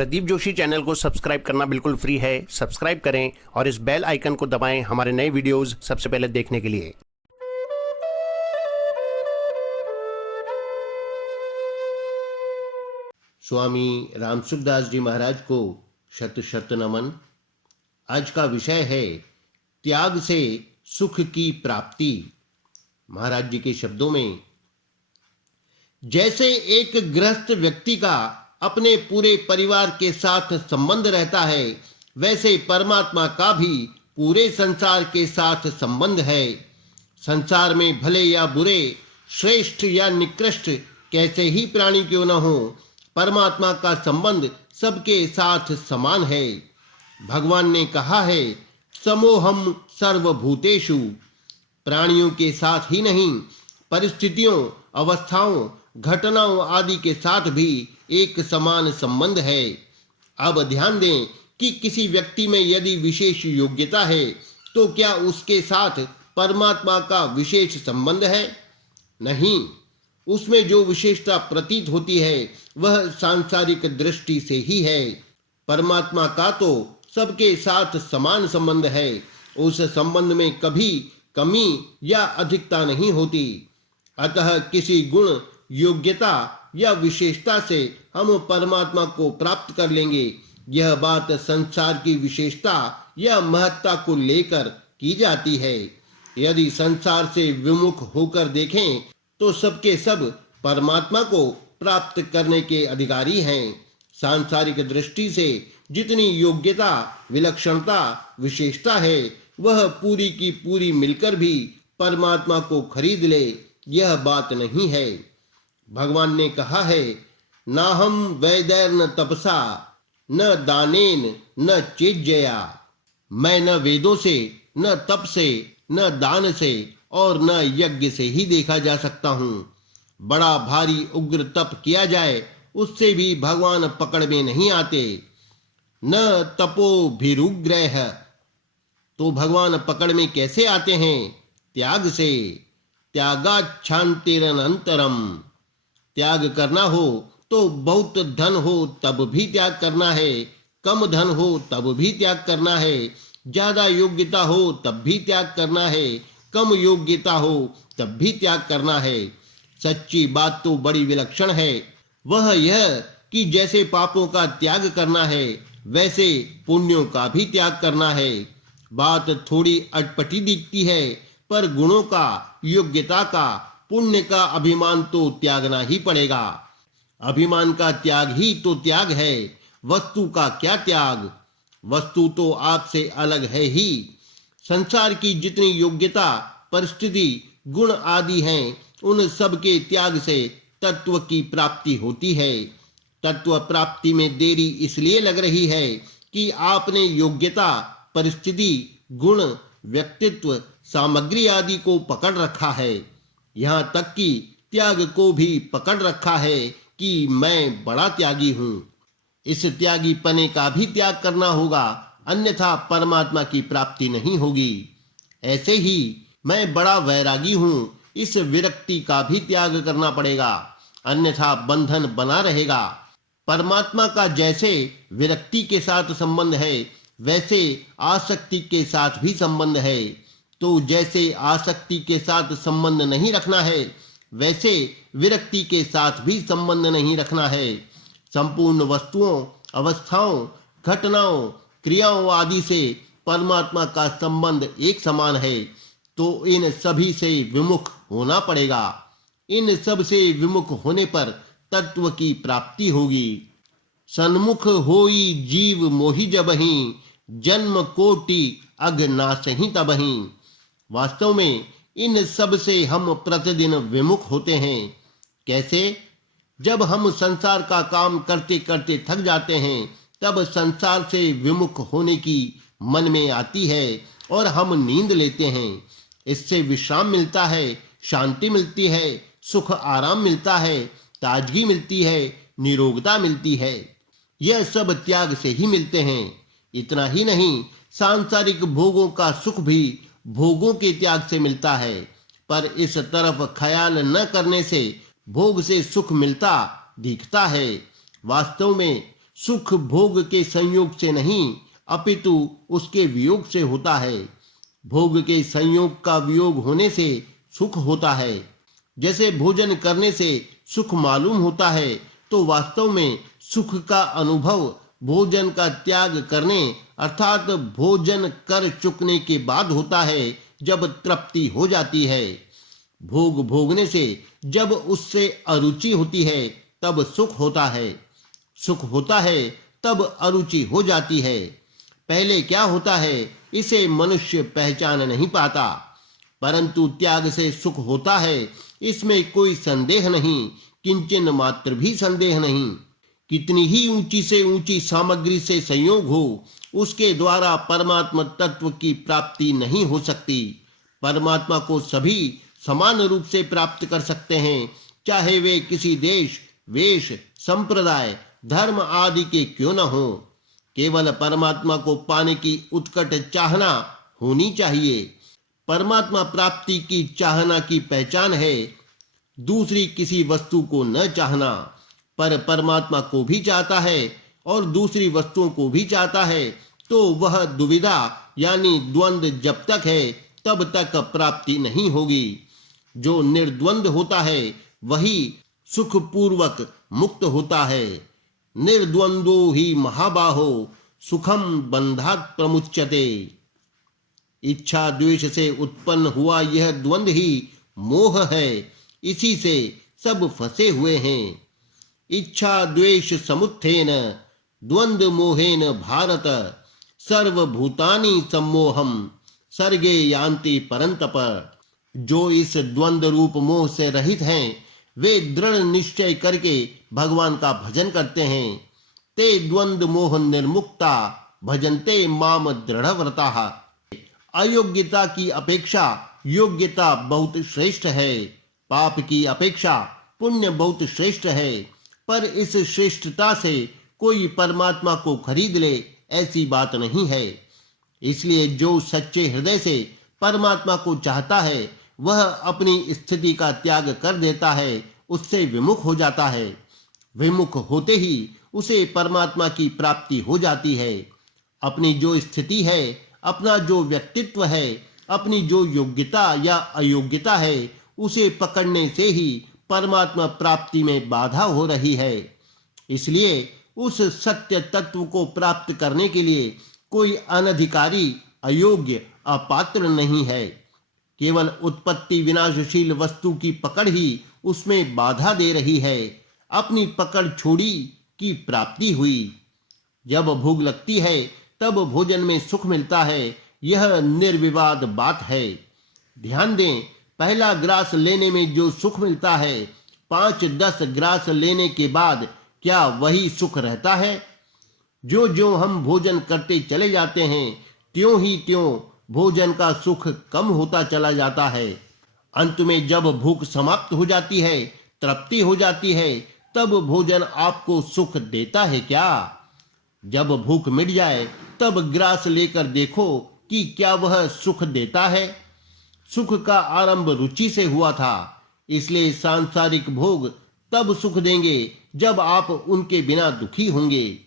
Pradeep Joshi channel को subscribe करना बिल्कुल फ्री है। सब्सक्राइब करें और इस बेल आइकन को दबाएं हमारे नए वीडियोस सबसे पहले देखने के लिए। स्वामी रामसुखदास जी महाराज को शत शत नमन। आज का विषय है त्याग से सुख की प्राप्ति। महाराज जी के शब्दों में, जैसे एक गृहस्थ व्यक्ति का अपने पूरे परिवार के साथ संबंध रहता है, वैसे परमात्मा का भी पूरे संसार के साथ संबंध है। संसार में भले या बुरे, श्रेष्ठ या निकृष्ट कैसे ही प्राणी क्यों न हो, परमात्मा का संबंध सबके साथ समान है। भगवान ने कहा है, समोहम सर्वभूतेषु। प्राणियों के साथ ही नहीं, परिस्थितियों, अवस्थाओं, घटनाओं आदि के साथ भी एक समान संबंध है। अब ध्यान दें कि किसी व्यक्ति में यदि विशेष योग्यता है, तो क्या उसके साथ परमात्मा का विशेष संबंध है? नहीं। उसमें जो विशेषता प्रतीत होती है वह सांसारिक दृष्टि से ही है। परमात्मा का तो सबके साथ समान संबंध है। उस संबंध में कभी कमी या अधिकता नहीं होती। अतः किसी गुण, योग्यता या विशेषता से हम परमात्मा को प्राप्त कर लेंगे, यह बात संसार की विशेषता या महत्ता को लेकर की जाती है। यदि संसार से विमुख होकर देखें तो सबके सब परमात्मा को प्राप्त करने के अधिकारी हैं। सांसारिक दृष्टि से जितनी योग्यता, विलक्षणता, विशेषता है, वह पूरी की पूरी मिलकर भी परमात्मा को खरीद ले, यह बात नहीं है। भगवान ने कहा है, ना हम वैदैर्न तपसा न दानेन न चेज्जया। मैं न वेदों से, न तप से, न दान से और न यज्ञ से ही देखा जा सकता हूँ। बड़ा भारी उग्र तप किया जाए, उससे भी भगवान पकड़ में नहीं आते। न तपोभिरुग्रह, तो भगवान पकड़ में कैसे आते हैं? त्याग से। त्यागाच्छान्तिरनंतरम। त्याग करना हो तो बहुत धन हो तब भी त्याग करना है, कम धन हो तब भी त्याग करना है, ज्यादा योग्यता हो तब भी त्याग करना है, कम योग्यता हो तब भी त्याग करना है। सच्ची बात तो बड़ी विलक्षण है। वह यह कि जैसे पापों का त्याग करना है, वैसे पुण्यों का भी त्याग करना है। बात थोड़ी अटपटी दिखती है, पर गुणों का, योग्यता का, पुण्य का अभिमान तो त्यागना ही पड़ेगा। अभिमान का त्याग ही तो त्याग है। वस्तु का क्या त्याग? वस्तु तो आपसे अलग है ही। संसार की जितनी योग्यता, परिस्थिति, गुण आदि हैं, उन सब के त्याग से तत्व की प्राप्ति होती है। तत्व प्राप्ति में देरी इसलिए लग रही है कि आपने योग्यता, परिस्थिति, गुण, व्यक्तित्व, सामग्री आदि को पकड़ रखा है। यहाँ तक कि त्याग को भी पकड़ रखा है कि मैं बड़ा त्यागी हूँ। इस त्यागी पने का भी त्याग करना होगा, अन्यथा परमात्मा की प्राप्ति नहीं होगी। ऐसे ही मैं बड़ा वैरागी हूँ, इस विरक्ति का भी त्याग करना पड़ेगा, अन्यथा बंधन बना रहेगा। परमात्मा का जैसे विरक्ति के साथ संबंध है, वैसे आसक्ति के साथ भी संबंध है। तो जैसे आसक्ति के साथ संबंध नहीं रखना है, वैसे विरक्ति के साथ भी संबंध नहीं रखना है। संपूर्ण वस्तुओं, अवस्थाओं, घटनाओं, क्रियाओं आदि से परमात्मा का संबंध एक समान है, तो इन सभी से विमुख होना पड़ेगा। इन सब से विमुख होने पर तत्व की प्राप्ति होगी। सन्मुख होई जीव मोहि जबहि, जन्म कोटि अघ नासहि तबहि। वास्तव में इन सब से हम प्रतिदिन विमुख होते हैं। कैसे? जब हम संसार का काम करते करते थक जाते हैं, तब संसार से विमुख होने की मन में आती है और हम नींद लेते हैं। इससे विश्राम मिलता है, शांति मिलती है, सुख आराम मिलता है, ताजगी मिलती है, निरोगता मिलती है। यह सब त्याग से ही मिलते हैं। इतना ही नहीं, सांसारिक भोगों का सुख भी भोगों के त्याग से मिलता है। पर इस तरफ ख्याल न करने से भोग से सुख मिलता दिखता है। वास्तव में सुख भोग के संयोग से नहीं अपितु उसके वियोग से होता है। भोग के संयोग का वियोग होने से सुख होता है। जैसे भोजन करने से सुख मालूम होता है, तो वास्तव में सुख का अनुभव भोजन का त्याग करने अर्थात भोजन कर चुकने के बाद होता है, जब तृप्ति हो जाती है। भोग भोगने से जब उससे अरुचि होती है तब सुख होता है। सुख होता है तब अरुचि हो जाती है। पहले क्या होता है इसे मनुष्य पहचान नहीं पाता, परंतु त्याग से सुख होता है, इसमें कोई संदेह नहीं, किंचन मात्र भी संदेह नहीं। कितनी ही ऊंची से ऊंची सामग्री से संयोग हो, उसके द्वारा परमात्मा तत्व की प्राप्ति नहीं हो सकती। परमात्मा को सभी समान रूप से प्राप्त कर सकते हैं, चाहे वे किसी देश, वेश, संप्रदाय, धर्म आदि के क्यों न हो। केवल परमात्मा को पाने की उत्कट चाहना होनी चाहिए। परमात्मा प्राप्ति की चाहना की पहचान है दूसरी किसी वस्तु को न चाहना। पर परमात्मा को भी चाहता है और दूसरी वस्तुओं को भी चाहता है, तो वह दुविधा यानी द्वंद जब तक है तब तक प्राप्ति नहीं होगी। जो निर्द्वंद होता है वही सुखपूर्वक मुक्त होता है। निर्द्वंदो ही महाबाहो सुखम बंधात् प्रमुच्यते। इच्छा द्वेष से उत्पन्न हुआ यह द्वंद ही मोह है, इसी से सब फंसे हुए हैं। इच्छा द्वेष समुत्थेन द्वंद मोहेन भारत सर्वभूतानि सम्मोहम सर्गे यान्ति परंतप। जो इस द्वंद रूप मोह से रहित हैं, वे दृढ़ निश्चय करके भगवान का भजन करते हैं। ते द्वंद मोह निर्मुक्ता भजन्ते माम दृढ़व्रताः। अयोग्यता की अपेक्षा योग्यता बहुत श्रेष्ठ है, पाप की अपेक्षा पुण्य बहुत श्रेष्ठ है। पर इस श्रेष्ठता से कोई परमात्मा को खरीद ले, ऐसी बात नहीं है। इसलिए जो सच्चे हृदय से परमात्मा को चाहता है, वह अपनी स्थिति का त्याग कर देता है, उससे विमुख हो जाता है। विमुख होते ही उसे परमात्मा की प्राप्ति हो जाती है। अपनी जो स्थिति है, अपना जो व्यक्तित्व है, अपनी जो योग्यता या अयोग्यता है, उसे पकड़ने से ही परमात्मा प्राप्ति में बाधा हो रही है। इसलिए उस सत्य तत्व को प्राप्त करने के लिए कोई अनधिकारी, अयोग्य, अपात्र नहीं है। केवल उत्पत्ति विनाशशील वस्तु की पकड़ ही उसमें बाधा दे रही है। अपनी पकड़ छोड़ी कि प्राप्ति हुई। जब भूख लगती है तब भोजन में सुख मिलता है, यह निर्विवाद बात है। ध्यान दें, पहला ग्रास लेने में जो सुख मिलता है, 5-10 ग्रास लेने के बाद क्या वही सुख रहता है? जो जो हम भोजन करते चले जाते हैं, त्यों ही त्यों भोजन का सुख कम होता चला जाता है। अंत में जब भूख समाप्त हो जाती है, तृप्ति हो जाती है, तब भोजन आपको सुख देता है क्या? जब भूख मिट जाए तब ग्रास लेकर देखो कि क्या वह सुख देता है। सुख का आरंभ रुचि से हुआ था, इसलिए सांसारिक भोग तब सुख देंगे जब आप उनके बिना दुखी होंगे।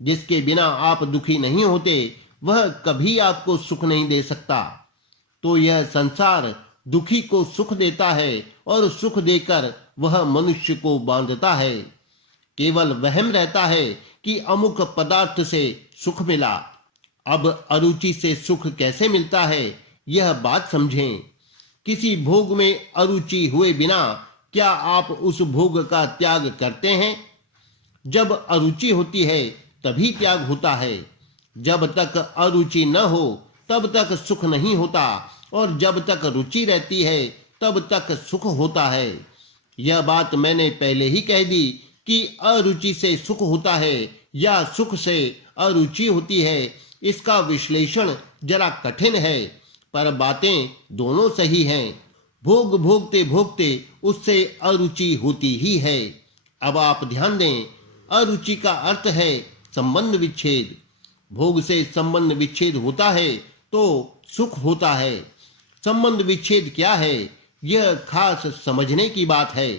जिसके बिना आप दुखी नहीं होते, वह कभी आपको सुख नहीं दे सकता। तो यह संसार दुखी को सुख देता है और सुख देकर वह मनुष्य को बांधता है। केवल वहम रहता है कि अमुक पदार्थ से सुख मिला। अब अरुचि से सुख कैसे मिलता है, यह बात समझें। किसी भोग में अरुचि हुए बिना क्या आप उस भोग का त्याग करते हैं? जब अरुचि होती है तभी त्याग होता है। जब तक अरुचि न हो तब तक सुख नहीं होता, और जब तक रुचि रहती है तब तक सुख होता है। यह बात मैंने पहले ही कह दी कि अरुचि से सुख होता है या सुख से अरुचि होती है, इसका विश्लेषण जरा कठिन है, पर बातें दोनों सही हैं। भोग भोगते भोगते उससे अरुचि होती ही है। अब आप ध्यान दें, अरुचि का अर्थ है संबंध विच्छेद। भोग से संबंध विच्छेद होता है तो सुख होता है। संबंध विच्छेद क्या है, यह खास समझने की बात है।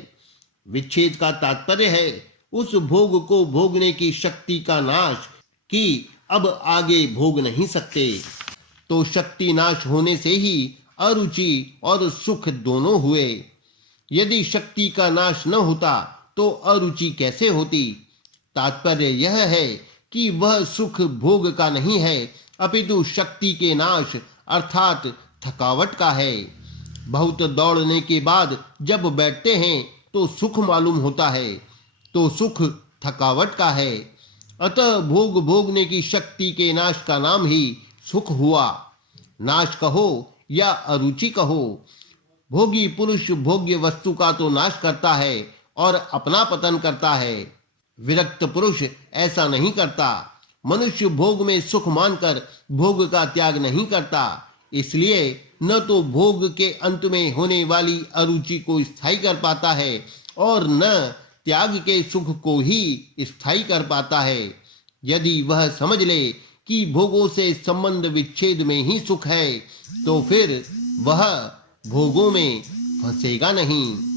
विच्छेद का तात्पर्य है उस भोग को भोगने की शक्ति का नाश कि अब आगे भोग नहीं सकते। तो शक्ति नाश होने से ही अरुचि और सुख दोनों हुए। यदि शक्ति का नाश न होता तो अरुचि कैसे होती? तात्पर्य यह है कि वह सुख भोग का नहीं है, अपितु शक्ति के नाश अर्थात थकावट का है। बहुत दौड़ने के बाद जब बैठते हैं तो सुख मालूम होता है, तो सुख थकावट का है। अतः भोग भोगने की शक्ति के नाश का नाम ही सुख हुआ। नाश कहो या अरुचि कहो, भोगी पुरुष भोग्य वस्तु का तो नाश करता है और अपना पतन करता है। विरक्त पुरुष ऐसा नहीं करता। मनुष्य भोग में सुख मानकर भोग का त्याग नहीं करता। इसलिए न तो भोग के अंत में होने वाली अरुचि को स्थायी कर पाता है और न त्याग के सुख को ही स्थायी कर पाता है। यदि वह समझ ले कि भोगों से संबंध विच्छेद में ही सुख है, तो फिर वह भोगों में फंसेगा नहीं।